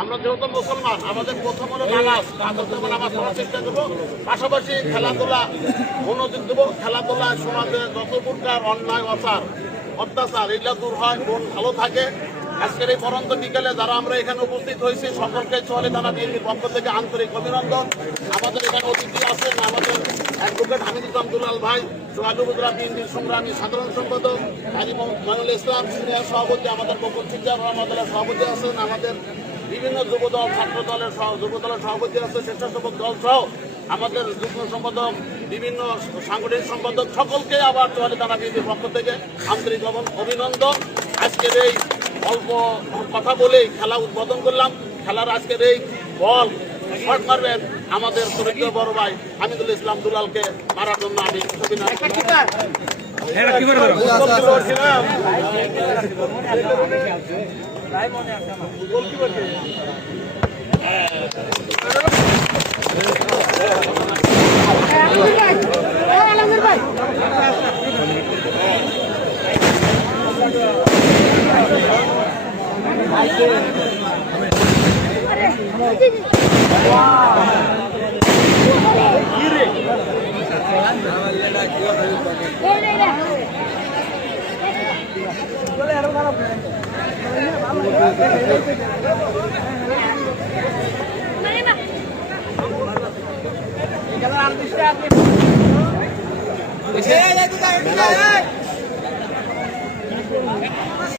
আমরা যেহেতু মুসলমান, আমাদের প্রথম হলো নামাজ পড়ার চেষ্টা করবো, পাশাপাশি খেলাধুলা মনোযোগ দেবো। খেলাধুলায় সমাজে যত প্রকার অন্যায় অত্যাচার এগুলা দূর হয়, মন ভালো থাকে। আজকের এই পরন্ত বিকেলে যারা আমরা এখানে উপস্থিত হয়েছি সকলকে চলে থানা বিএনপির পক্ষ থেকে আন্তরিক অভিনন্দন। আমাদের এখানে অতিথি আছেন আমাদের অ্যাডভোকেট হামিদ ইসলাম দুলাল ভাই, সোহানুবুদ্রা বিএনপির সংগ্রামী সাধারণ সম্পাদক হাজি মইনুল ইসলাম সিনিয়র সভাপতি, আমাদের বকুল সিদ্দিক রহমতুল্লাহ সভাপতি আছেন, আমাদের বিভিন্ন যুবদল ছাত্র দলের সভাপতি আছে, স্বেচ্ছাসেবক দল সহ আমাদের যুগ্ম সম্পাদক, বিভিন্ন সাংগঠনিক সম্পাদক সকলকে আবার চুয়ালি থানা বিএনপির পক্ষ থেকে আন্তরিক অভিনন্দন। আজকের এই অল্প কথা বলেই খেলা উদ্বোধন করলাম। খেলার আজকের এই বল শট মারবেন আমাদের শ্রদ্ধেয় বড় ভাই হামিদুল ইসলাম দুলালকে মারার জন্য আমি খেলা